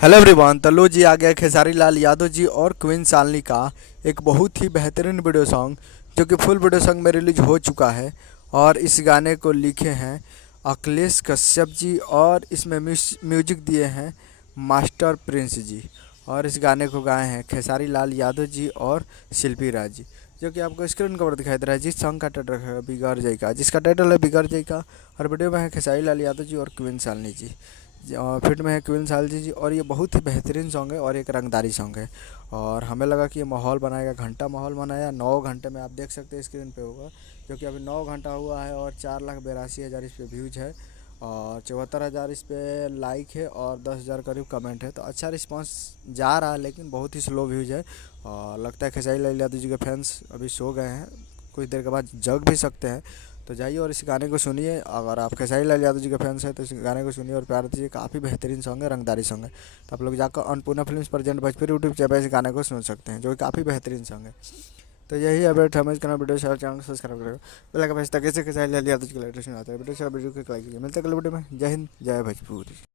Hello everyone. तो लो जी आ गया खेसारी लाल यादव जी और क्वीन शालिनी का एक बहुत ही बेहतरीन वीडियो सॉन्ग, जो कि फुल वीडियो सॉन्ग में रिलीज हो चुका है। और इस गाने को लिखे हैं अखिलेश कश्यप जी और इसमें म्यूजिक दिए हैं मास्टर प्रिंस जी। और इस गाने को गाए हैं खेसारी लाल यादव जी और शिल्पी राज जी, जो कि आपको स्क्रीन कवर दिखाई दे रहा है। जिस सॉन्ग का टाइटल है बिगड़ जाएगा, जिसका टाइटल है बिगड़ जाएगा। और वीडियो में है खेसारी लाल यादव जी और क्वीन शालिनी जी। और फिट में है क्वीन शालिनी जी। और ये बहुत ही बेहतरीन सॉन्ग है और एक रंगदारी सॉन्ग है। और हमें लगा कि ये माहौल बनाएगा, घंटा माहौल बनाया 9 घंटे में। आप देख सकते हैं स्क्रीन पे होगा, जो कि अभी 9 घंटा हुआ है और 4,82,000 इस पर व्यूज है और 74,000 इस पर लाइक है और 10,000 करीब कमेंट है। तो अच्छा रिस्पांस जा रहा है, लेकिन बहुत ही स्लो व्यूज है। और लगता है खेसारी लाल यादव जी के फैंस अभी सो गए हैं, कुछ देर के बाद जग भी सकते हैं। तो जाइए और इस गाने को सुनिए। अगर आप खेसारी लाल यादव जी के फैंस हैं तो इस गाने को सुनिए और प्यार दीजिए। काफ़ी बेहतरीन सॉन्ग है, रंगदारी सॉन्ग है। तो आप लोग जाकर Annapurna films present Bhojpuri YouTube channel इस गाने को सुन सकते हैं, जो कि काफ़ी बेहतरीन सॉन्ग है। तो यही अपडेट हमें करना। वीडियो शेयर चैनल सब्सक्राइब करेगा। बेल आइकन बजाते कैसे खेसारी लाल यादव जी के लेटेस्ट आते हैं। वीडियो शेयर वीडियो को लाइक कीजिए। मिलते हैं अगले वीडियो में। जय हिंद, जय भोजपुरी।